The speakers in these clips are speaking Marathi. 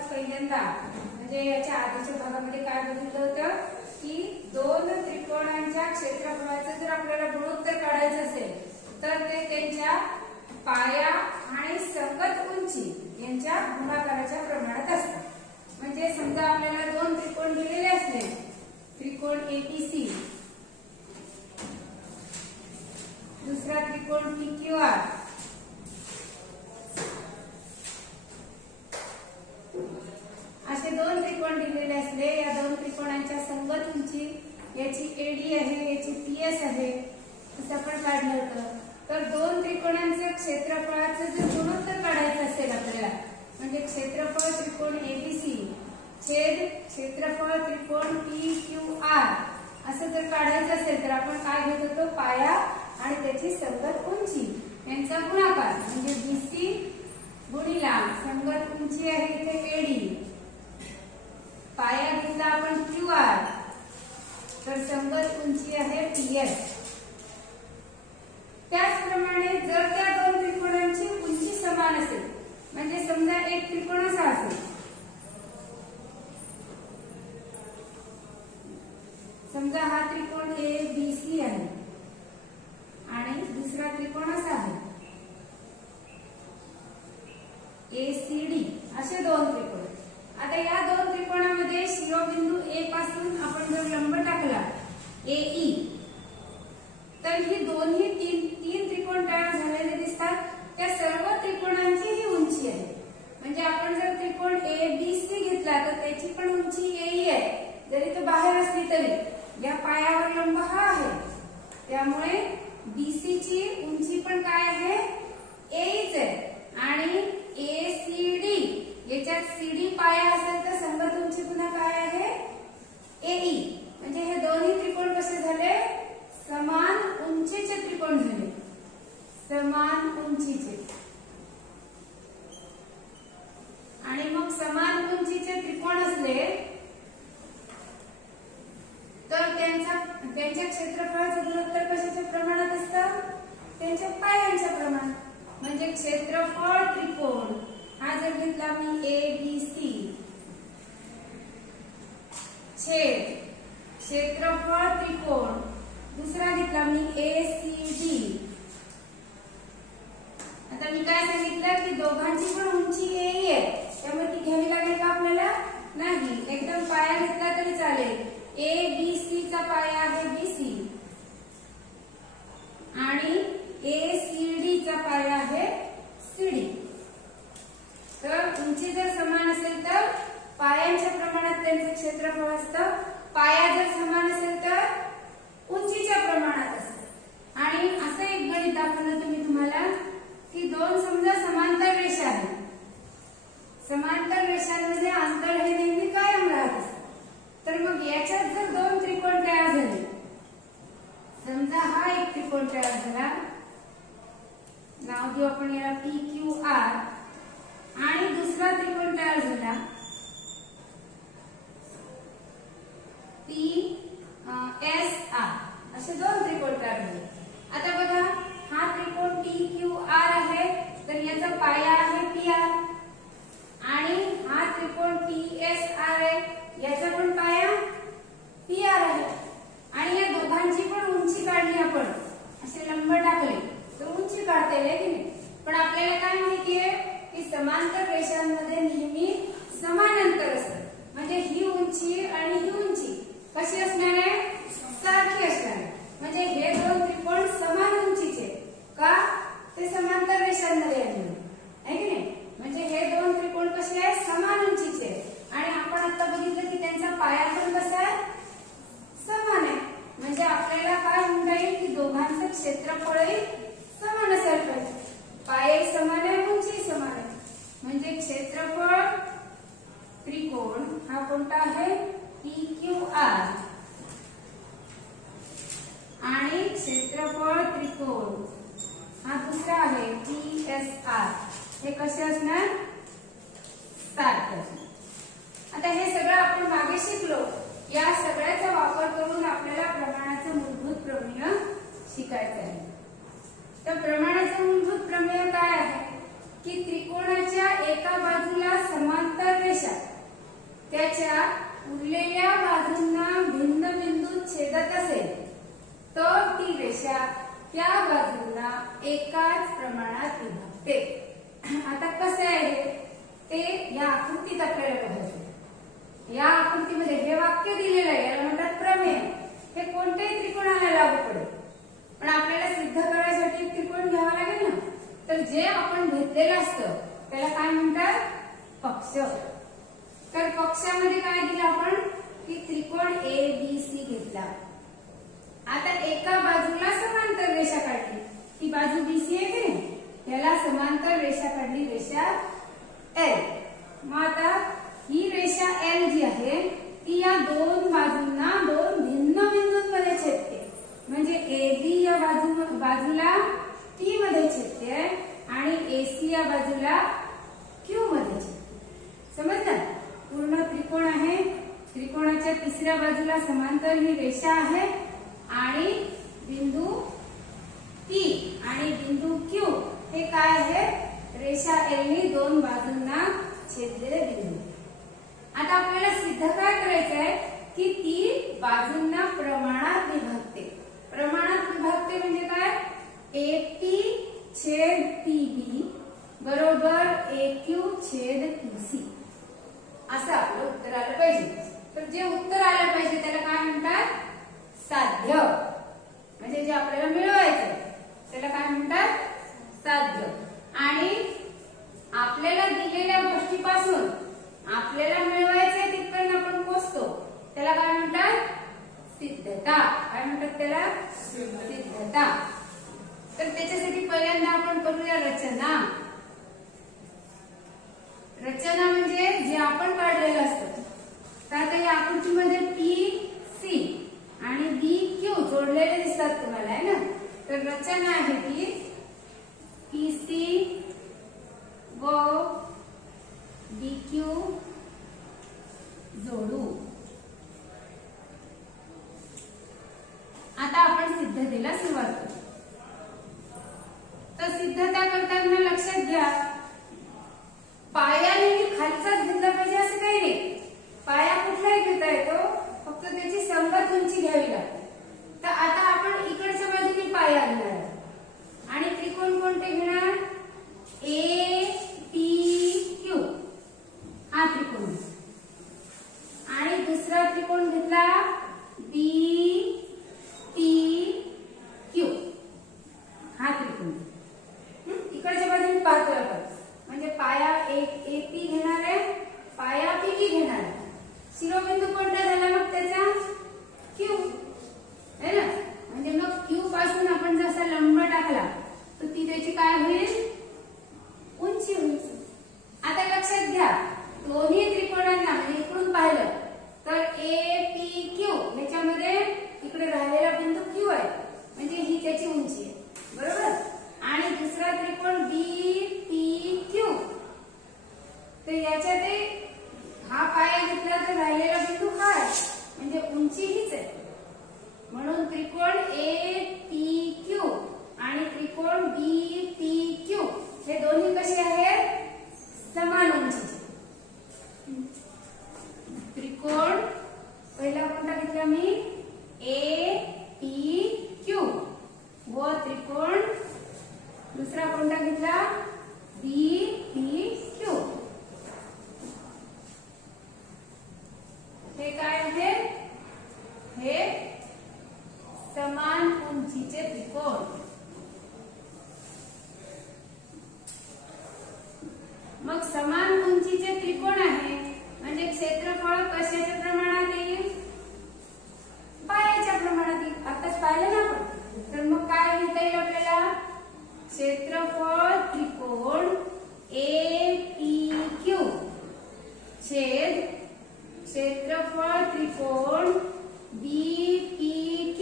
सर्वात पहिल्यांदा म्हणजे याच्या आधीच्या भागामध्ये काय बघितलं होतं की दोन त्रिकोणांच्या क्षेत्रफळाचं जर आपल्याला गुणोत्तर काढायचं असेल तर ते त्यांच्या पाया आणि संगत उंची यांच्या गुणाकाराच्या प्रमाणात असतात. म्हणजे समजा आपल्याला दोन त्रिकोण दिलेले असले, त्रिकोण एबीसी, दुसरा त्रिकोण पीक्यूआर, असे दोन त्रिकोण दिलेले असले, या दोन त्रिकोणांच्या संगत उंची याची एडी आहे, याची पीएस आहे, असं आपण काढलं होतं. तर दोन त्रिकोणांचं क्षेत्रफळाचं जर गुणोत्तर काढायचं असेल आपल्याला, म्हणजे क्षेत्रफळ त्रिकोण एबीसी छेद क्षेत्रफळ त्रिकोण पीक्यूआर असं जर काढायचं असेल तर आपण काय घेत होतो, पाया आणि त्याची संगत उंची यांचा गुणाकार, म्हणजे बीसी गुणिला संगत उंची आहे इथे एडी, पाया घेतला आपण क्यूआर, तर संगत उंची आहे पीएस. त्याचप्रमाणे जर त्या दोन त्रिकोणांची उंची समान असेल, म्हणजे समजा एक त्रिकोण असा असेल, समजा हा त्रिकोण ए बी सी आहे आणि दुसरा त्रिकोण असा आहे ए सी डी, असे दोन त्रिकोण. आता या दोन त्रिकोणामध्ये शिरोबिंदू ए पासून आपण जर लंब टाकला एई, तर ही दोन्ही तीन त्रिकोण तयार झालेले दिसतात. त्या सर्व त्रिकोणांची ही उंची आहे. म्हणजे आपण जर त्रिकोण ए बी सी घेतला तर त्याची पण उंची एई आहे, जरी तो बाहेर असली तरी. या पायावर लंब हा आहे, त्यामुळे बीसी ची उंची पण काय आहे, एईच आहे. आणि ए सी डी याच्यात सीडी पाया असेल तर संगत उंची पुन्हा काय आहे, एई. म्हणजे हे दोन्ही त्रिकोण कसे झाले, समान उंचीचे त्रिकोण झाले, समान उंचीचे. आणि मग समान उंचीचे त्रिकोण असले तर त्यांच्या क्षेत्रफळाचं गुणोत्तर कशाच्या प्रमाणात असतं, त्यांच्या पायांच्या प्रमाणात. म्हणजे क्षेत्रफळ त्रिकोण हा जर घेतला मी ए बी सी छेद क्षेत्रफळ त्रिकोण दुसरा घेतला मी ए सी डी. आता मी काय सांगितलं की दोघांची पण उंची ए आहे, त्यामुळे ती घ्यावी लागेल का आपल्याला, नाही. एकदम पाया घेतला तरी चालेल. ए बी सी चा पाया आहे बीसी आणि ए सी डी चा पाया आहे सीडी. तर उंची जर समान असेल तर पायांच्या प्रमाणात त्यांचे क्षेत्रफळ असतं, पाया जर समान असेल तर उंचीच्या प्रमाणात असतं. आणि असं एक गणित दाखवलं तुम्ही तुम्हाला की दोन समजा समांतर रेषा आहेत, समांतर रेषांमध्ये अंतर हे नेहमी कायम राहत असतं. तर मग याच्यात जर दोन त्रिकोण तयार झाले, समजा हा एक त्रिकोण तयार झाला, नाव देऊ आपण याला पी क्यू आर, आणि दुसरा त्रिकोण तयार झाला पी एस आर, असे दोन त्रिकोण तयार झाले. आता बघा हा त्रिकोण पी क्यू आर आहे, तर याचा पाया आहे पी आर, आणि हा त्रिकोण पी एस आर आहे, याचा पण पाया पी आर आहे. आणि या दोघांची पण उंची काढली आपण, असे लंब टाकले तर उंची काढता येईल की नाही. पण आपल्याला काय माहितीये की समांतर रेषांमध्ये नेहमी समान अंतर असतं. म्हणजे ही उंची आणि ही उंची कशी असणार आहे, सारखी असणार आहे. म्हणजे हे दोन त्रिकोण समान उंचीचे का, ते समांतर रेषांमध्ये आले आहे की नाही. म्हणजे हे दोन त्रिकोण कसे आहे, समान उंचीचे. आणि आपण आता बघितलं की त्यांचा पाया पण कसा आहे, समान आहे. म्हणजे आपल्याला काय म्हणता येईल की दोघांचं क्षेत्रफळही समान असायला पाहिजे, पायही समान आहे, उंची समान आहे. म्हणजे क्षेत्रफळ त्रिकोण हा कोणता आहे, पी क्यू आर, आणि क्षेत्रफळ त्रिकोण हा दुसरा आहे पी एस आर. हे कसे असणार, सारखे असणार. आता हे सगळं आपण मागे शिकलो, या सगळ्याचा वापर करून आपल्याला प्रमाणाचं मूलभूत प्रमेय शिकायचं आहे. तर प्रमाणाचं मूलभूत प्रमेय काय आहे की त्रिकोणाच्या एका बाजूला समांतर रेषा वाक्य दिलेलं आहे याला म्हणतात प्रमेय. हे कोणत्याही त्रिकोणाला लागू पडेल. पण आपल्याला सिद्ध करायसाठी त्रिकोण घ्यावा लागेल ना. तर जे आपण घेतलेलं असतं त्याला काय म्हणतात, पक्ष. तर पक्षामध्ये काय दिलं आपण की त्रिकोण ABC घेतला. आता एका बाजूला समांतर रेषा काढली. ही बाजू BC आहे की नाही, याला समांतर रेषा काढली, रेषा L. मग आता ही रेषा L जी आहे ती या दोन बाजूंना दोन भिन्न बिंदूंमध्ये छेदते. म्हणजे AB या बाजूला T मध्ये छेदते आणि AC या बाजूला Q मध्ये छेदते. समजलं? पूर्ण त्रिकोण आहे. त्रिकोणाच्या तिसऱ्या बाजूला समांतर ही रेषा आहे आणि बिंदू P आणि बिंदू Q हे काय आहे, रेषा L नी दोन बाजूंना छेदलेले बिंदू. आता आपल्याला सिद्ध काय करायचं आहे की ती बाजूंना प्रमाणात विभागते. प्रमाणात विभागते म्हणजे काय, AP छेद PB बरोबर AQ छेद QC असं आपलं उत्तर आलं पाहिजे. तर जे उत्तर आलं पाहिजे त्याला काय म्हणतात, साध्य. म्हणजे जे आपल्याला मिळवायचं त्याला काय म्हणतात, साध्य. आणि आपल्याला दिलेल्या गोष्टीपासून आपल्याला मिळवायचंय तिथपर्यंत आपण पोहोचतो त्याला काय म्हणतात, सिद्धता. काय म्हणतात त्याला, सिद्धता. तर त्याच्यासाठी पहिल्यांदा आपण करूया रचना. रचना म्हणजे जे आपण काढलेलं असतं. तर आता या आकृतीमध्ये PC आणि BQ जोडलेले दिसतात तुम्हाला, आहे ना. तर रचना आहे ती PC व BQ जोडू. आता आपण सिद्धतेला सुरुवात करू. तर सिद्धता करताना लक्षात घ्या, पाया नेहमी खालचाच घेतला पाहिजे असं काही नाही. पाया कुठलाही घेता येतो, फक्त त्याची संगत उंची घ्यावी लागते. तर आता आपण इकडच्या बाजूने पाया घेणार आणि त्रिकोण कोणते घेणार, APQ हा त्रिकोण. आणि दुसरा त्रिकोण घेतला BPQ हा त्रिकोण. इकडच्या बाजूने पाहतोय आपण. म्हणजे पाया AP घेणार आहे, पाया PB घेणार आहे. शिरोबिंदू कोणता झाला मग त्याचा, Q है ना. म्हणजे मग Q पासून आपण जसा लंब टाकला तर ती त्याची काय होईल, उंची होईल. आता लक्षात घ्या, दोन्ही त्रिकोणांना म्हणजे इकडून पाहिलं तर APQ याच्यामध्ये इकडे राहिलेला बिंदू Q आहे म्हणजे ही त्याची उंची आहे, बरोबर. आणि दुसरा त्रिकोण BPQ तर याच्यात हा पाया घेतला तर राहिलेला बिंदू हा आहे म्हणजे उंची हीच आहे. म्हणून त्रिकोण APQ आणि त्रिकोण BPQ हे दोन्ही कसे आहेत, समान उंचीचे. त्रिकोण पहिला कोणता घेतला मी, APQ व त्रिकोण दुसरा कोणता घेतला, BPQ. हे काय आहे, हे समान उंचीचे त्रिकोण. मग समान उंचीचे त्रिकोण आहे म्हणजे क्षेत्रफळ कशाच्या प्रमाणात येईल, पायाच्या प्रमाणात येईल. आताच पाहिलं ना आपण. तर मग काय लिहिता येईल आपल्याला, क्षेत्रफळ त्रिकोण APQ छेद क्षेत्रफळ त्रिकोण BPQ.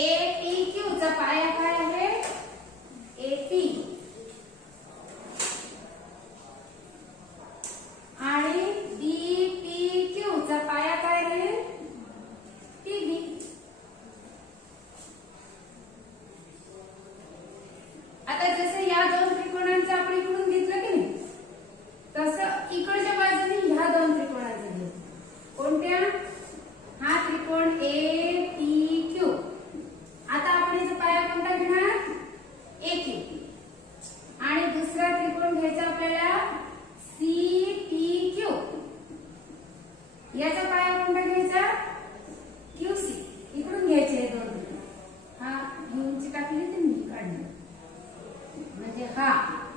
APQ चा पाया काय आहे, AP आणि BPQ चा पाया काय आहे, PB. आता जसं या दोन त्रिकोणांचं आपण इकडून घेतलं की नाही, तसं इकडच्या बाजूने ह्या दोन त्रिकोणांचं घेऊ. कोणते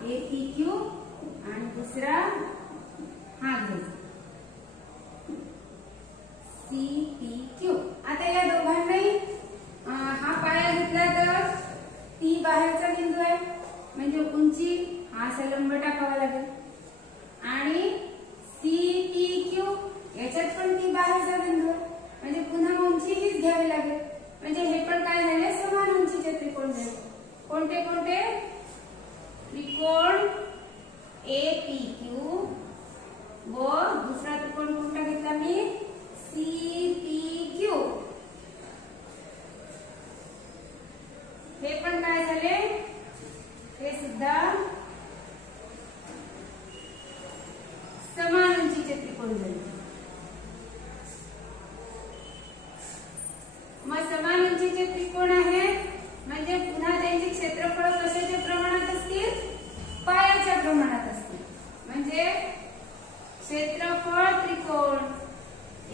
APQ आणि दुसरा हा घ्यायचा CPQ. आता या दोघांनाही हा पाया घेतला तर ती बाहेरचा बिंदू आहे म्हणजे उंची हा असा लंब टाकावा लागेल आणि CPQ याच्यात पण ती बाहेरचा बिंदू आहे म्हणजे पुन्हा उंची हीच घ्यावी लागेल म्हणजे हे पण काय झाले समान उंचीचे त्रिकोण झाले. कोणते कोणते त्रिकोण APQ व दुसरा त्रिकोण कोणता घेतला मी CPQ. हे पण काय झाले हे सुद्धा समान उंचीचे त्रिकोण झाले. मग समान उंचीचे त्रिकोण आहेत म्हणजे पुन्हा त्यांचे क्षेत्रफळ कशाच्या प्रमाणात असतील पायाच्या प्रमाणात असतील म्हणजे क्षेत्रफळ त्रिकोण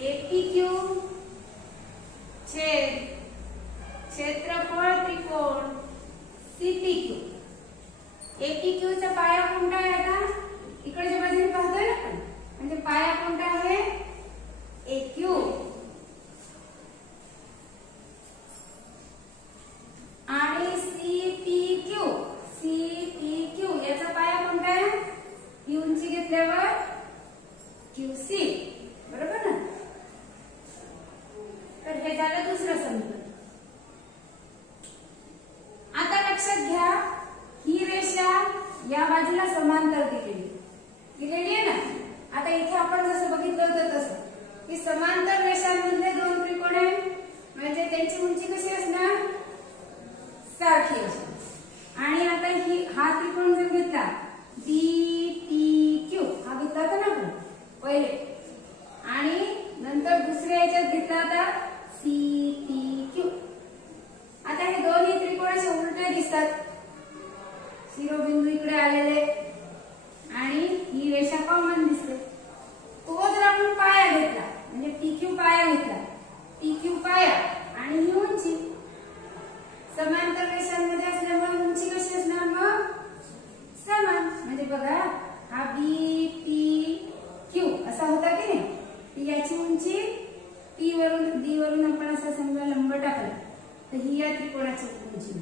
APQ छेद क्षेत्रफळ त्रिकोण CPQ. APQ चा पाया कोणता आहे आता इकडच्या बाजूने पाहतोय ना आपण म्हणजे पाया कोणता आहे AQ आणि CPQ याचा पाया कोणता आहे ही उंची घेतल्यावर QC बरोबर ना. तर हे झालं दुसरं समीकरण. आता लक्षात घ्या ही रेषा या बाजूला समांतर दिलेली आहे ना. आता इथे आपण जसं बघितलं होतं तसं की समांतर रेषांमधले दोन त्रिकोण आहे म्हणजे त्यांची उंची कशी असणार सारखी असणार. आणि आता ही हा त्रिकोण जर घेतला BPQ हा घेतला होता ना आपण पहिले आणि नंतर दुसऱ्या याच्यात घेतला होता CPQ. आता हे दोन्ही त्रिकोण असे उलटे दिसतात शिरोबिंदू इकडे आलेले आणि ही रेषा कॉमन दिसते. तो जर आपण पाया घेतला म्हणजे PQ पाया घेतला PQ पाया आणि ही उंची समांतर रेषांमध्ये असल्यामुळे उंची कशी असणार मग समान म्हणजे बघा हा BPQ असा होता की नाही याची उंची P वरून D वरून आपण असा समजा लंब टाकला तर ही या त्रिकोणाची उंची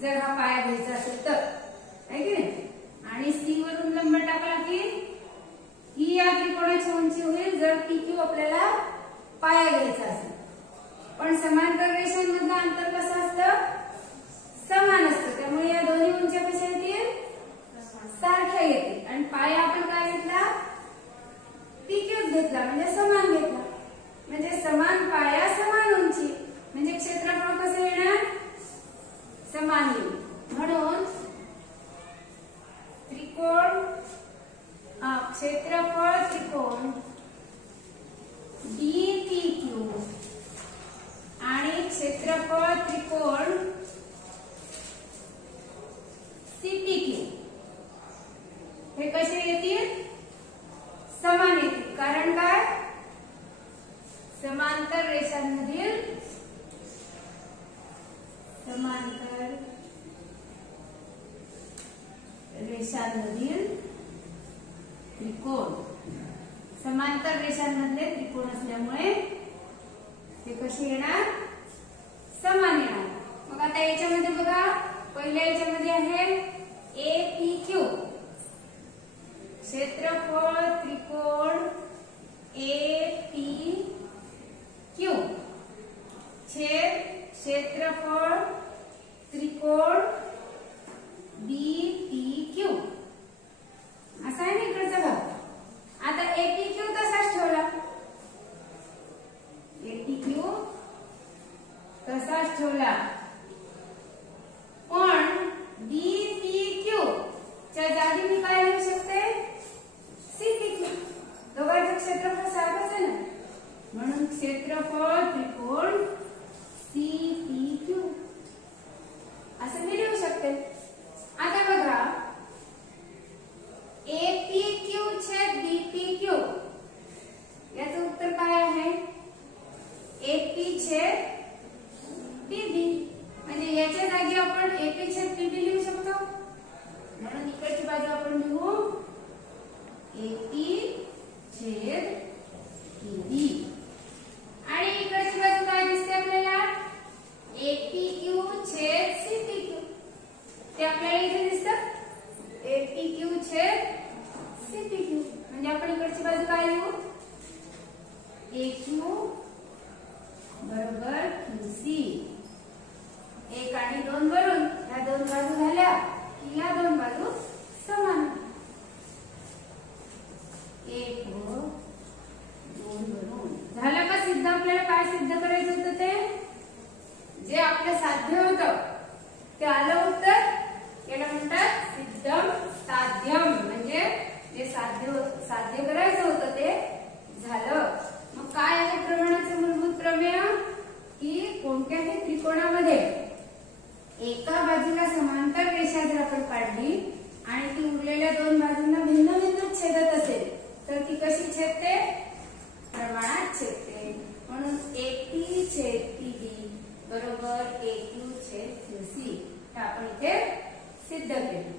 जर हा पाया घ्यायचा असेल तर आहे की नाही आणि C वरून लंब टाकला की ही या त्रिकोणाची उंची होईल जर PQ आपल्याला पाया घ्यायचा असेल. पण समांतर रेषांमधलं अंतर कसं असतं समान असतं त्यामुळे या दोन्ही उंच्या कशा येतील सारख्या येतील आणि पाया आपण काय घेतला PQ घेतला म्हणजे समान घेतला म्हणजे समान पाया समान उंची म्हणजे क्षेत्रफळ कसं येणार समान येईल. म्हणून त्रिकोण क्षेत्रफळ त्रिकोण BPQ आणि क्षेत्रफळ त्रिकोण CPQ हे कसे येतील समान येतील कारण काय समांतर रेषांमधील त्रिकोण समांतर रेषांमधले त्रिकोण असल्यामुळे ते कसे येणार समान येणार. मग आता याच्यामध्ये बघा पहिल्या याच्यामध्ये आहे APQ क्षेत्रफळ त्रिकोण APQ छेद क्षेत्रफळ त्रिकोण BPQ असा आहे ना इकडचा भाग. आता APQ तसाच ठेवला APQ तसाच ठेवला पण BPQ छेद CPQ म्हणजे आपण इकडची बाजू काय लिहू AQ बरोबर QC 1 आणि 2 वरून या दोन बाजू झाल्या की या दोन बाजू समान 1 व 2 वरून झालं का सिद्ध आपल्याला काय सिद्ध करायचं होतं ते जे आपलं साध्य होतं ते आलं उत्तर याला म्हणतात सिद्धम साध्यम म्हणजे जे साध्य करायचं होतं ते झालं मग काय आहे प्रमाणाचे मूलभूत प्रमेय की कोणत्याही त्रिकोणामध्ये एका बाजूला समांतर रेषा जर आपण काढली आणि ती उरलेल्या दोन बाजूंना भिन्न भिन्न छेदत असेल तर ती कशी छेदते प्रमाणात छेदते म्हणून AP छेद PB बरोबर AQ छेद QC हे आपण इथे सिद्ध केलं